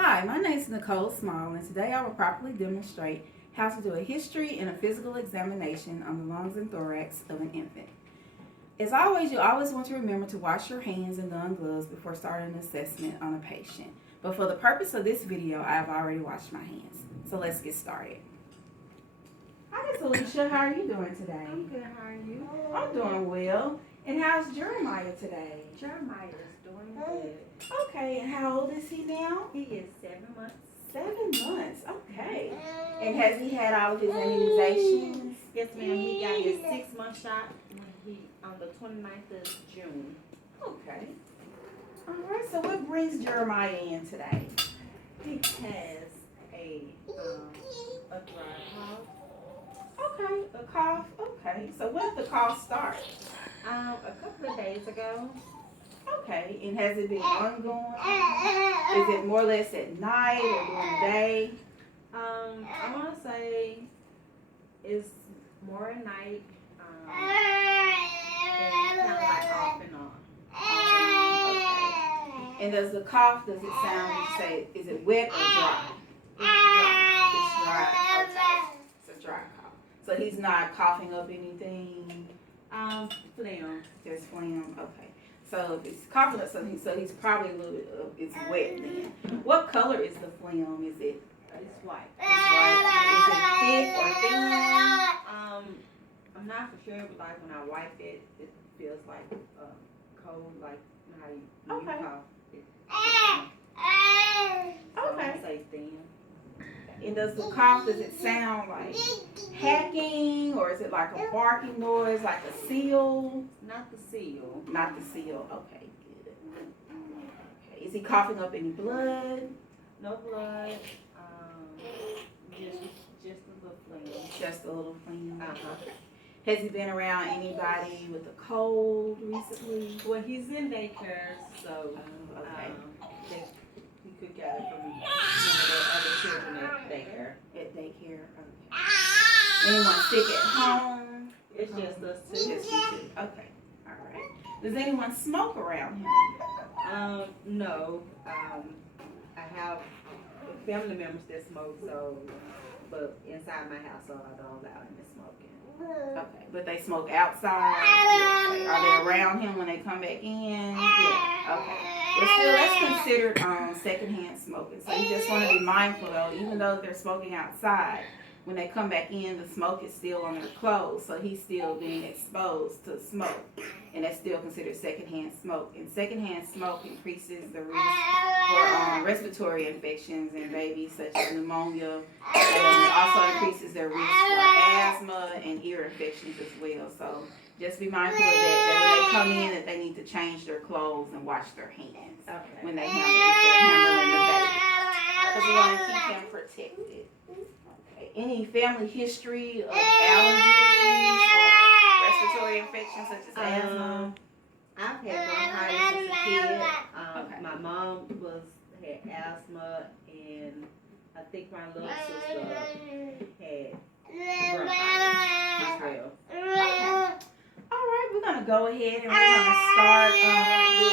Hi, my name is Nicole Small, and today I will properly demonstrate how to do a history and a physical examination on the lungs and thorax of an infant. As always, you always want to remember to wash your hands and don gloves before starting an assessment on a patient. But for the purpose of this video, I have already washed my hands. So let's get started. Hi, Miss Alicia. How are you doing today? I'm good. How are you? I'm doing well. And how's Jeremiah today? Jeremiah is doing good. Okay, and how old is he now? He is 7 months. 7 months, okay. And has he had all of his immunizations? Yes, ma'am. He got his 6-month shot on the 29th of June. Okay. All right, so what brings Jeremiah in today? He has a dry cough. Okay, a cough. Okay, so when did the cough start? A couple of days ago. Okay, and has it been ongoing? Is it more or less at night or during the day? I want to say it's more at night. And kind of like off and on. Okay. And does the cough, does it sound, you say, is it wet or dry? It's dry. It's dry. Okay. It's a dry cough. So he's not coughing up anything? Phlegm. Just phlegm. Okay. So if he's coughing up something, so he's probably a little bit it's wet then. What color is the phlegm? Is it? It's white. It's white. Is it thick or thin? I'm not for sure, but like when I wipe it, it feels like cold, like how you Okay. cough. So Okay. I'm gonna say thin. And does the cough, does it sound like hacking or is it like a barking noise, like a seal? Not the seal. Not the seal. Okay, good. Okay. Is he coughing up any blood? No blood. Just a little phlegm. Just a little phlegm. Uh-huh. Has he been around anybody with a cold recently? Well, he's in daycare, so Okay. he could get it from some of the other children at daycare. At daycare. Okay. Anyone sick at home? It's just us Just two. you two. Okay. All right. Does anyone smoke around him? No. I have family members that smoke, but inside my household I don't allow any smoking. Okay. But they smoke outside? Okay. Are they around him when they come back in? Yeah. Okay. But still, that's considered secondhand smoking. So you just want to be mindful, though, even though they're smoking outside, when they come back in, the smoke is still on their clothes. So he's still being exposed to smoke. And that's still considered secondhand smoke. And secondhand smoke increases the risk for respiratory infections in babies, such as pneumonia. And it also increases their risk for asthma and ear infections as well. So just be mindful of that when they come in, that they need to change their clothes and wash their hands Okay. when if they're handling the baby. Because we want to keep them protected. Okay. Any family history of allergies or respiratory infections such as asthma? I've had bronchitis as a kid. Okay. My mom had asthma, and I think my little sister had bronchitis as well. Okay. All right, we're going to go ahead and we're going to start doing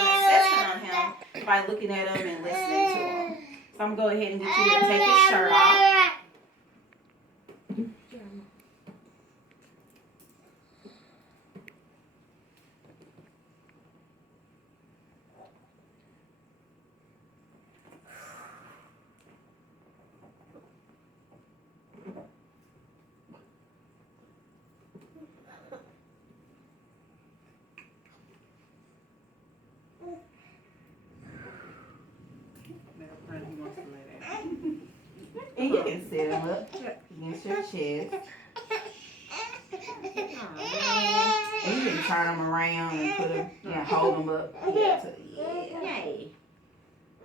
an assessment on him by looking at him and listening to him. So I'm going to go ahead and get you to take his shirt off. He wants to lay down. And you can sit him up against your chest. And you can turn him around and put him, hold him up. Yeah. Yay.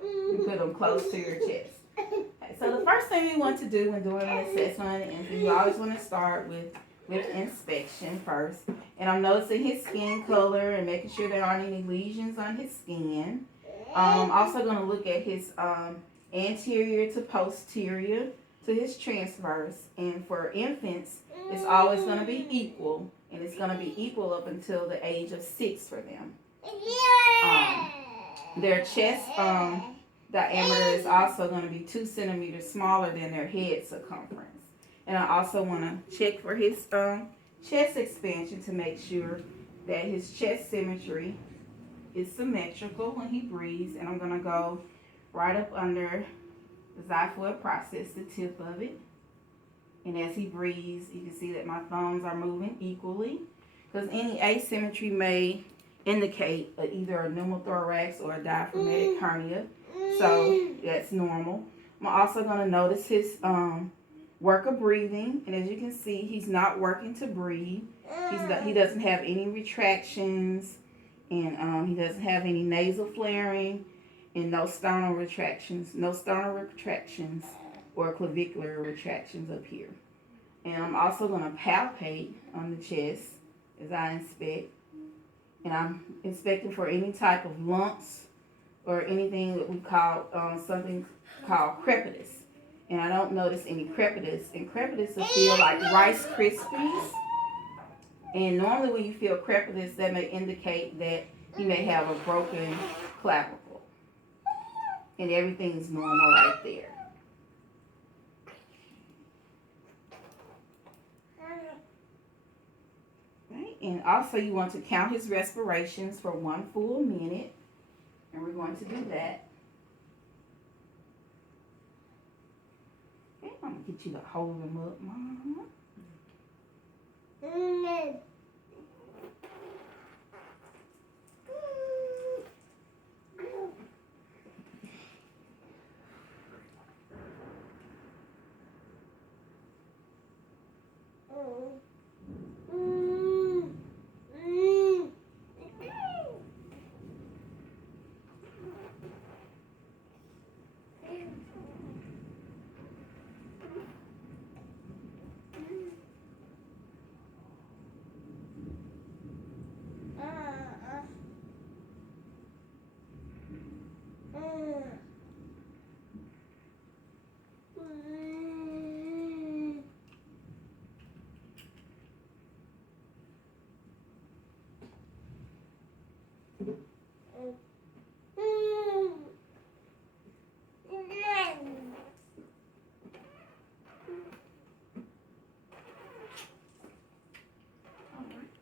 You put them close to your chest. Okay, so the first thing you want to do when doing an assessment is you always want to start with inspection first. And I'm noticing his skin color and making sure there aren't any lesions on his skin. I'm also going to look at his anterior to posterior to his transverse. And for infants, it's always going to be equal. And it's going to be equal up until the age of 6 for them. Their chest diameter is also going to be 2 centimeters smaller than their head circumference. And I also want to check for his chest expansion to make sure that his chest symmetry is symmetrical when he breathes. And I'm going to go right up under the xiphoid process, the tip of it. And as he breathes, you can see that my thumbs are moving equally, because any asymmetry may indicate either a pneumothorax or a diaphragmatic hernia. So that's normal. I'm also going to notice his work of breathing. And as you can see, he's not working to breathe. He doesn't have any retractions, and he doesn't have any nasal flaring, and no sternal retractions, or clavicular retractions up here. And I'm also going to palpate on the chest as I inspect. And I'm inspecting for any type of lumps or anything that we call something called crepitus. And I don't notice any crepitus. And crepitus will feel like Rice Krispies. And normally when you feel crepitus, that may indicate that you may have a broken clavicle. And everything's normal right there. Right. And also you want to count his respirations for 1 full minute. And we're going to do that. Okay, I'm going to get you to hold him up, Mama.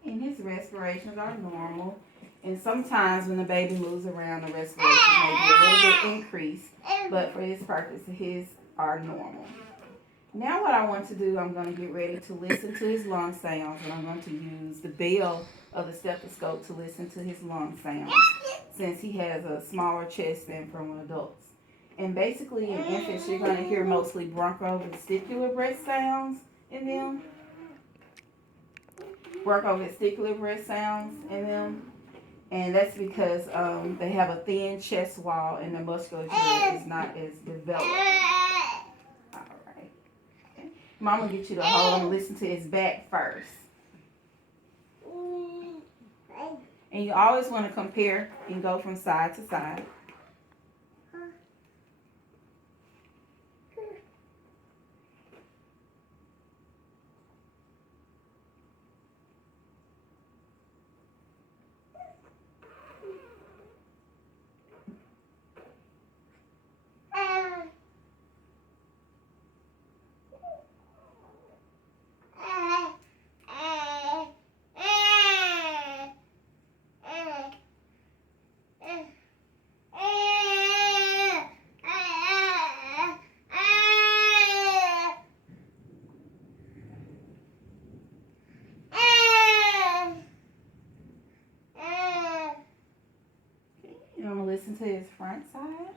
And his respirations are normal. And sometimes when the baby moves around, the respirations may be a little bit increased. But for this purpose, his are normal. Now what I want to do, I'm going to get ready to listen to his lung sounds. And I'm going to use the bell of the stethoscope to listen to his lung sounds, since he has a smaller chest than from adults. And basically in infants, you're going to hear mostly broncho-vestibular breath sounds in them. Broncho-vestibular breath sounds in them. And that's because they have a thin chest wall and the musculature is not as developed. All right. Okay. Mama will get you to hold on and listen to his back first. And you always want to compare and go from side to side. You want to listen to his front side?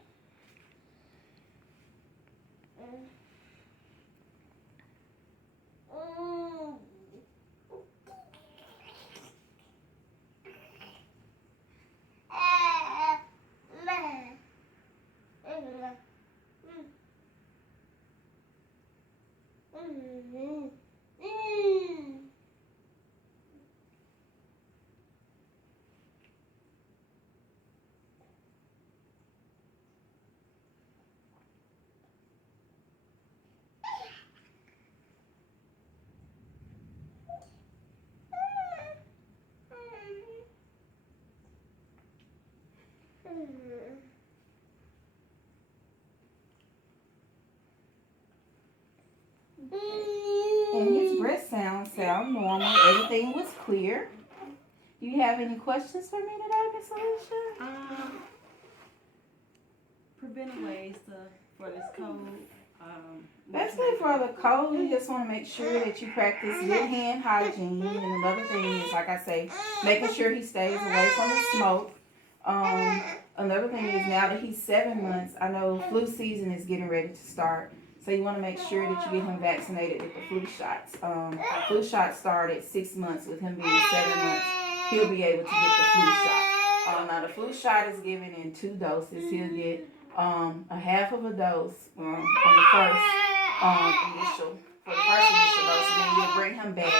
And his breath sound normal. Everything was clear. Do you have any questions for me today, Miss Alicia? Preventive ways for this cold. Basically, for the cold, you just want to make sure that you practice good hand hygiene. And another thing is, like I say, making sure he stays away from the smoke. Another thing is, now that he's 7 months, I know flu season is getting ready to start. So you want to make sure that you get him vaccinated with the flu shots. Flu shots start at 6 months. With him being 7 months, he'll be able to get the flu shot. Now the flu shot is given in 2 doses. He'll get a half of a dose on the first initial dose, and then you'll bring him back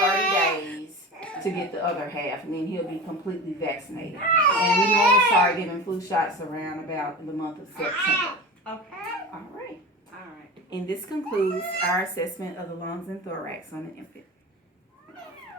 30 days to get the other half, and then he'll be completely vaccinated. And we normally start giving flu shots around about the month of September. Okay. All right. All right. And this concludes our assessment of the lungs and thorax on the infant.